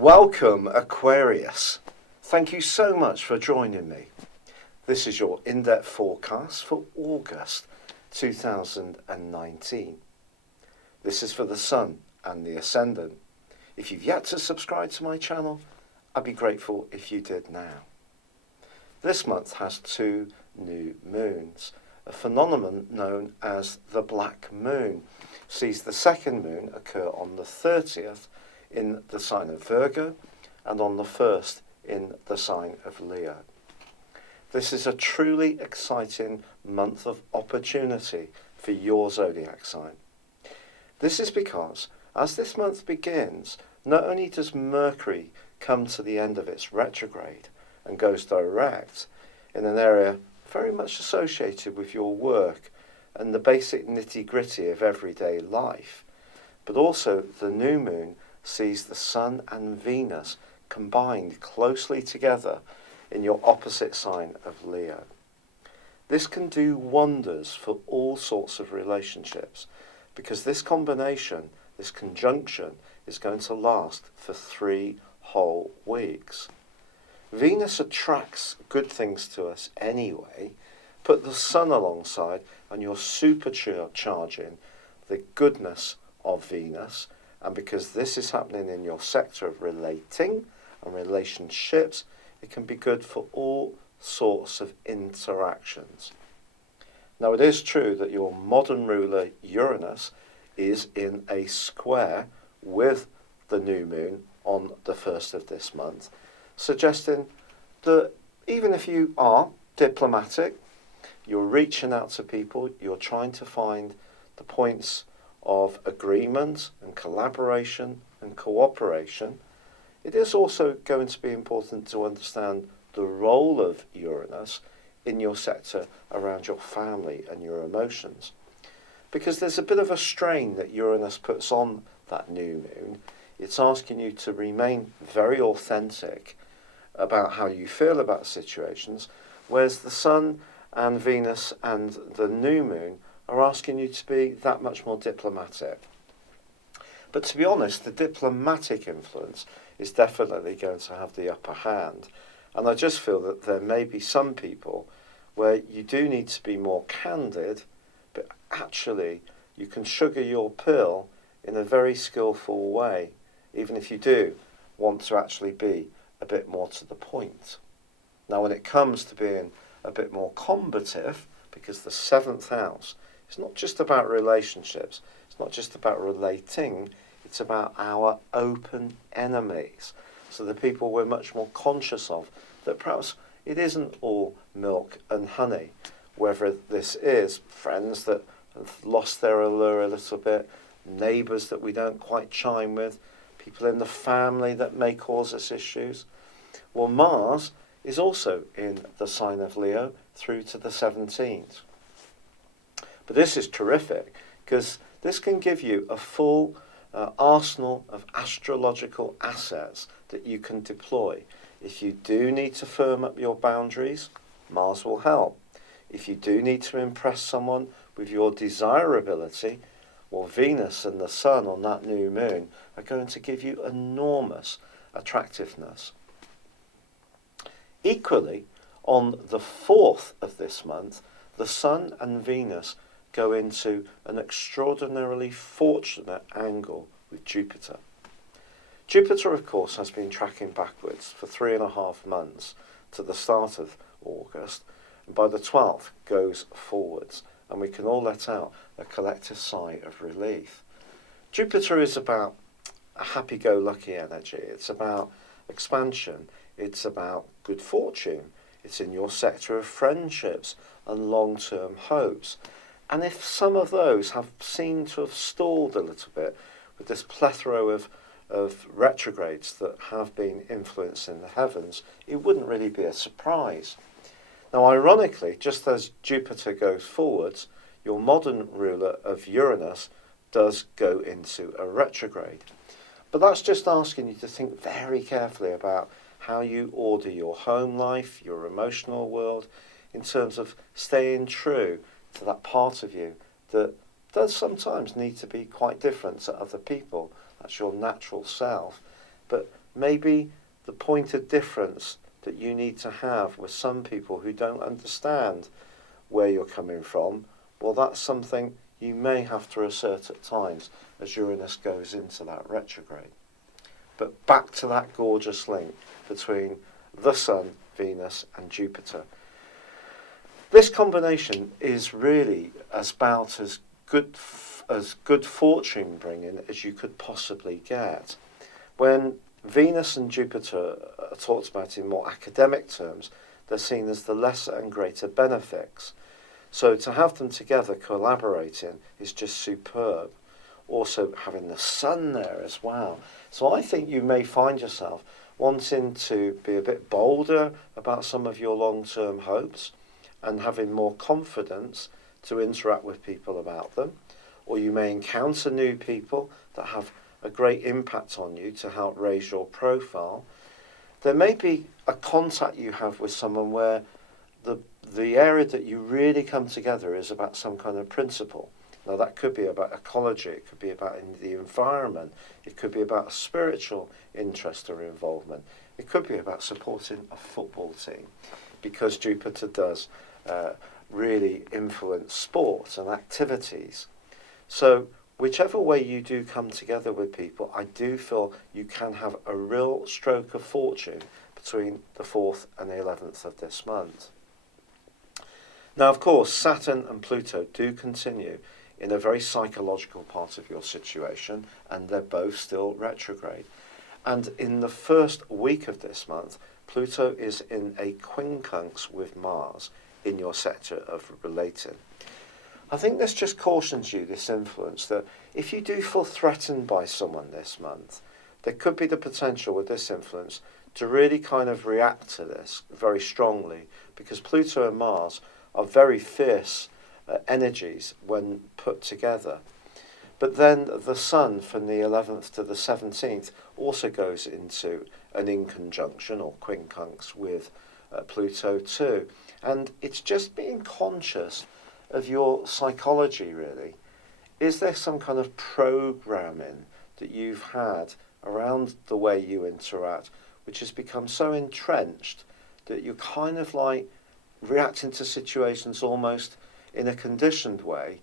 Welcome, Aquarius. Thank you so much for joining me. This is your in-depth forecast for August 2019. This is for the Sun and the Ascendant. If you've yet to subscribe to my channel, I'd be grateful if you did now. This month has 2 new moons. A phenomenon known as the Black Moon sees the second moon occur on the 30th in the sign of Virgo and on the 1st in the sign of Leo. This is a truly exciting month of opportunity for your zodiac sign. This is because as this month begins, not only does Mercury come to the end of its retrograde and goes direct in an area very much associated with your work and the basic nitty-gritty of everyday life, but also the new moon sees the Sun and Venus combined closely together in your opposite sign of Leo. This can do wonders for all sorts of relationships because this combination, this conjunction, is going to last for 3 whole weeks. Venus attracts good things to us anyway. Put the Sun alongside and you're supercharging the goodness of Venus. And because this is happening in your sector of relating and relationships, it can be good for all sorts of interactions. Now, it is true that your modern ruler Uranus is in a square with the new moon on the 1st of this month, suggesting that even if you are diplomatic, you're reaching out to people, you're trying to find the points of agreement and collaboration and cooperation, it is also going to be important to understand the role of Uranus in your sector around your family and your emotions. Because there's a bit of a strain that Uranus puts on that new moon. It's asking you to remain very authentic about how you feel about situations, whereas the Sun and Venus and the new moon are asking you to be that much more diplomatic. But to be honest, the diplomatic influence is definitely going to have the upper hand. And I just feel that there may be some people where you do need to be more candid, but actually you can sugar your pill in a very skillful way, even if you do want to actually be a bit more to the point. Now, when it comes to being a bit more combative, because the 7th house, it's not just about relationships, it's not just about relating, it's about our open enemies. So the people we're much more conscious of, that perhaps it isn't all milk and honey, whether this is friends that have lost their allure a little bit, neighbours that we don't quite chime with, people in the family that may cause us issues. Well, Mars is also in the sign of Leo through to the 17th. But this is terrific because this can give you a full arsenal of astrological assets that you can deploy. If you do need to firm up your boundaries, Mars will help. If you do need to impress someone with your desirability, well, Venus and the Sun on that new moon are going to give you enormous attractiveness. Equally, on the 4th of this month, the Sun and Venus go into an extraordinarily fortunate angle with Jupiter. Jupiter, of course, has been tracking backwards for 3.5 months to the start of August, and by the 12th goes forwards, and we can all let out a collective sigh of relief. Jupiter is about a happy-go-lucky energy. It's about expansion. It's about good fortune. It's in your sector of friendships and long-term hopes. And if some of those have seemed to have stalled a little bit with this plethora of retrogrades that have been influencing the heavens, it wouldn't really be a surprise. Now, ironically, just as Jupiter goes forwards, your modern ruler of Uranus does go into a retrograde. But that's just asking you to think very carefully about how you order your home life, your emotional world, in terms of staying true to that part of you that does sometimes need to be quite different to other people. That's your natural self. But maybe the point of difference that you need to have with some people who don't understand where you're coming from, well, that's something you may have to assert at times as Uranus goes into that retrograde. But back to that gorgeous link between the Sun, Venus and Jupiter. This combination is really about as good fortune bringing as you could possibly get. When Venus and Jupiter are talked about in more academic terms, they're seen as the lesser and greater benefics. So to have them together collaborating is just superb. Also having the Sun there as well. So I think you may find yourself wanting to be a bit bolder about some of your long-term hopes and having more confidence to interact with people about them. Or you may encounter new people that have a great impact on you to help raise your profile. There may be a contact you have with someone where the area that you really come together is about some kind of principle. Now that could be about ecology, it could be about the environment, it could be about a spiritual interest or involvement, it could be about supporting a football team, because Jupiter does really influence sports and activities. So whichever way you do come together with people, I do feel you can have a real stroke of fortune between the 4th and the 11th of this month. Now, of course, Saturn and Pluto do continue in a very psychological part of your situation, and they're both still retrograde. And in the first week of this month, Pluto is in a quincunx with Mars in your sector of relating. I think this just cautions you, this influence, that if you do feel threatened by someone this month, there could be the potential with this influence to really kind of react to this very strongly, because Pluto and Mars are very fierce energies when put together. But then the Sun from the 11th to the 17th also goes into an inconjunction or quincunx with Pluto too. And it's just being conscious of your psychology, really. Is there some kind of programming that you've had around the way you interact which has become so entrenched that you're kind of like reacting to situations almost in a conditioned way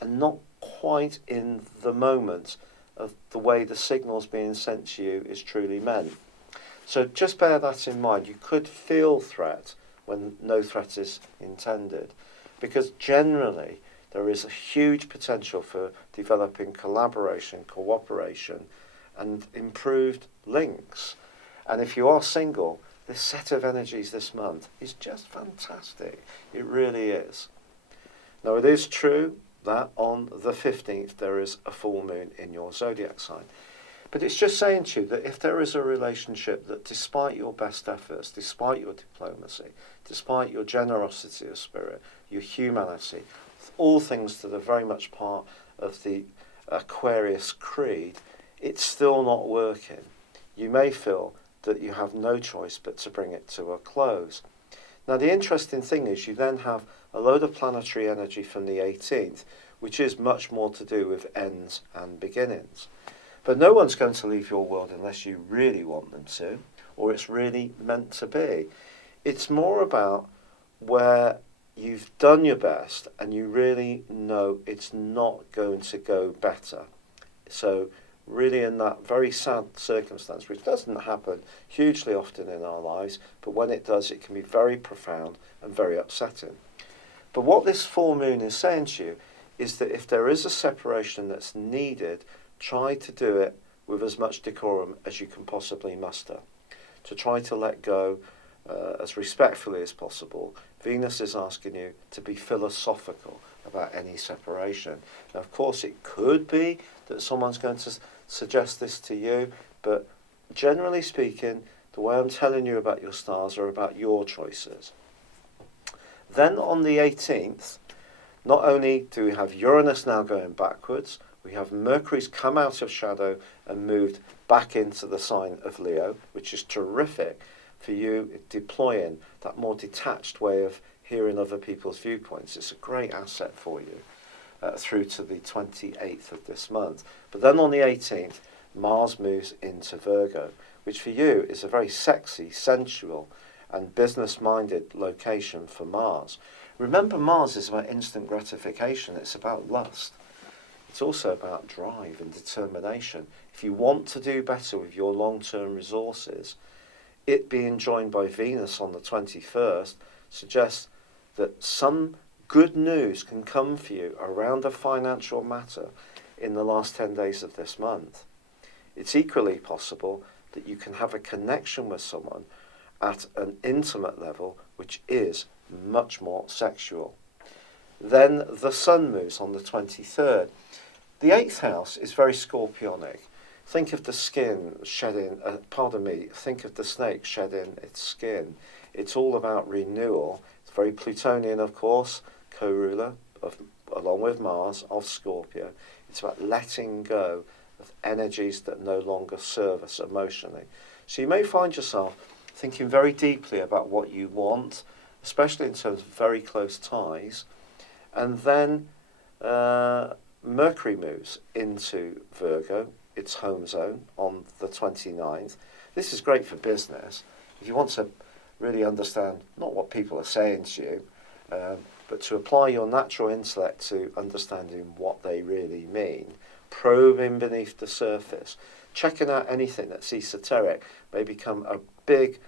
and not quite in the moment of the way the signals being sent to you is truly meant? So just bear that in mind. You could feel threat when no threat is intended, because generally there is a huge potential for developing collaboration, cooperation and improved links. And if you are single, this set of energies this month is just fantastic. It really is. Now, it is true that on the 15th there is a full moon in your zodiac sign. But it's just saying to you that if there is a relationship that despite your best efforts, despite your diplomacy, despite your generosity of spirit, your humanity, all things that are very much part of the Aquarius creed, it's still not working. You may feel that you have no choice but to bring it to a close. Now, the interesting thing is you then have a load of planetary energy from the 18th, which is much more to do with ends and beginnings. But no one's going to leave your world unless you really want them to, or it's really meant to be. It's more about where you've done your best and you really know it's not going to go better. So really in that very sad circumstance, which doesn't happen hugely often in our lives, but when it does, it can be very profound and very upsetting. But what this full moon is saying to you is that if there is a separation that's needed, try to do it with as much decorum as you can possibly muster. To try to let go as respectfully as possible. Venus is asking you to be philosophical about any separation. Now, of course, it could be that someone's going to suggest this to you, but generally speaking, the way I'm telling you about your stars are about your choices. Then on the 18th, not only do we have Uranus now going backwards, we have Mercury's come out of shadow and moved back into the sign of Leo, which is terrific for you deploying that more detached way of hearing other people's viewpoints. It's a great asset for you through to the 28th of this month. But then on the 18th, Mars moves into Virgo, which for you is a very sexy, sensual and business-minded location for Mars. Remember, Mars is about instant gratification. It's about lust. It's also about drive and determination. If you want to do better with your long-term resources, it being joined by Venus on the 21st suggests that some good news can come for you around a financial matter in the last 10 days of this month. It's equally possible that you can have a connection with someone at an intimate level, which is much more sexual. Then the Sun moves on the 23rd. The 8th house is very scorpionic. Think of the skin shedding, think of the snake shedding its skin. It's all about renewal. It's very Plutonian, of course, co-ruler, along with Mars, of Scorpio. It's about letting go of energies that no longer serve us emotionally. So you may find yourself thinking very deeply about what you want, especially in terms of very close ties. And then Mercury moves into Virgo, its home zone, on the 29th. This is great for business. If you want to really understand not what people are saying to you, but to apply your natural intellect to understanding what they really mean, probing beneath the surface, checking out anything that's esoteric may become a big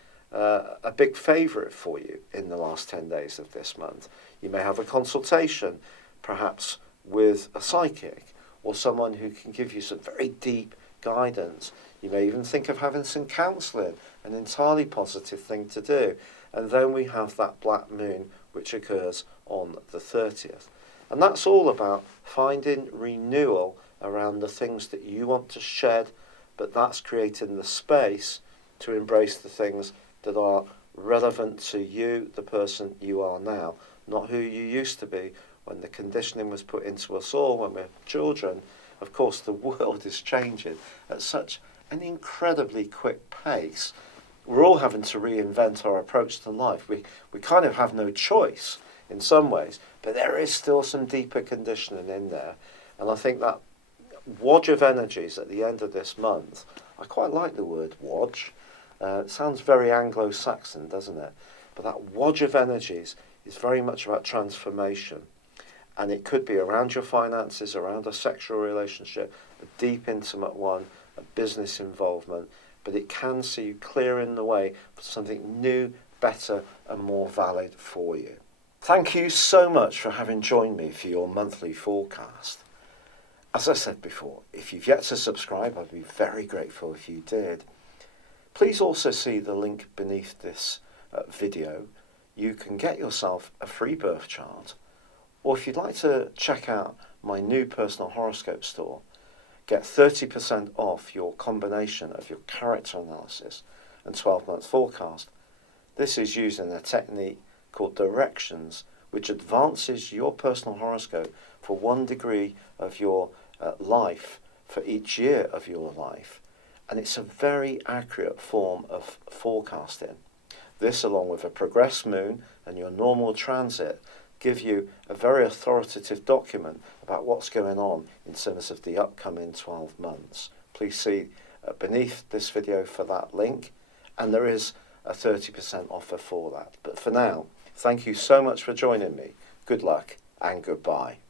favourite for you in the last 10 days of this month. You may have a consultation, perhaps with a psychic or someone who can give you some very deep guidance. You may even think of having some counselling, an entirely positive thing to do. And then we have that black moon, which occurs on the 30th. And that's all about finding renewal around the things that you want to shed, but that's creating the space to embrace the things that are relevant to you, the person you are now, not who you used to be when the conditioning was put into us all when we're children. Of course, the world is changing at such an incredibly quick pace. We're all having to reinvent our approach to life. We kind of have no choice in some ways, but there is still some deeper conditioning in there. And I think that wodge of energies at the end of this month, I quite like the word wodge. It sounds very Anglo-Saxon, doesn't it? But that wodge of energies is very much about transformation. And it could be around your finances, around a sexual relationship, a deep, intimate one, a business involvement. But it can see you clearing the way for something new, better, and more valid for you. Thank you so much for having joined me for your monthly forecast. As I said before, if you've yet to subscribe, I'd be very grateful if you did. Please also see the link beneath this video. You can get yourself a free birth chart, or if you'd like to check out my new personal horoscope store, get 30% off your combination of your character analysis and 12-month forecast. This is using a technique called directions, which advances your personal horoscope for 1 degree of your life for each year of your life. And it's a very accurate form of forecasting. This, along with a progressed moon and your normal transit, give you a very authoritative document about what's going on in terms of the upcoming 12 months. Please see beneath this video for that link, and there is a 30% offer for that. But for now, thank you so much for joining me. Good luck and goodbye.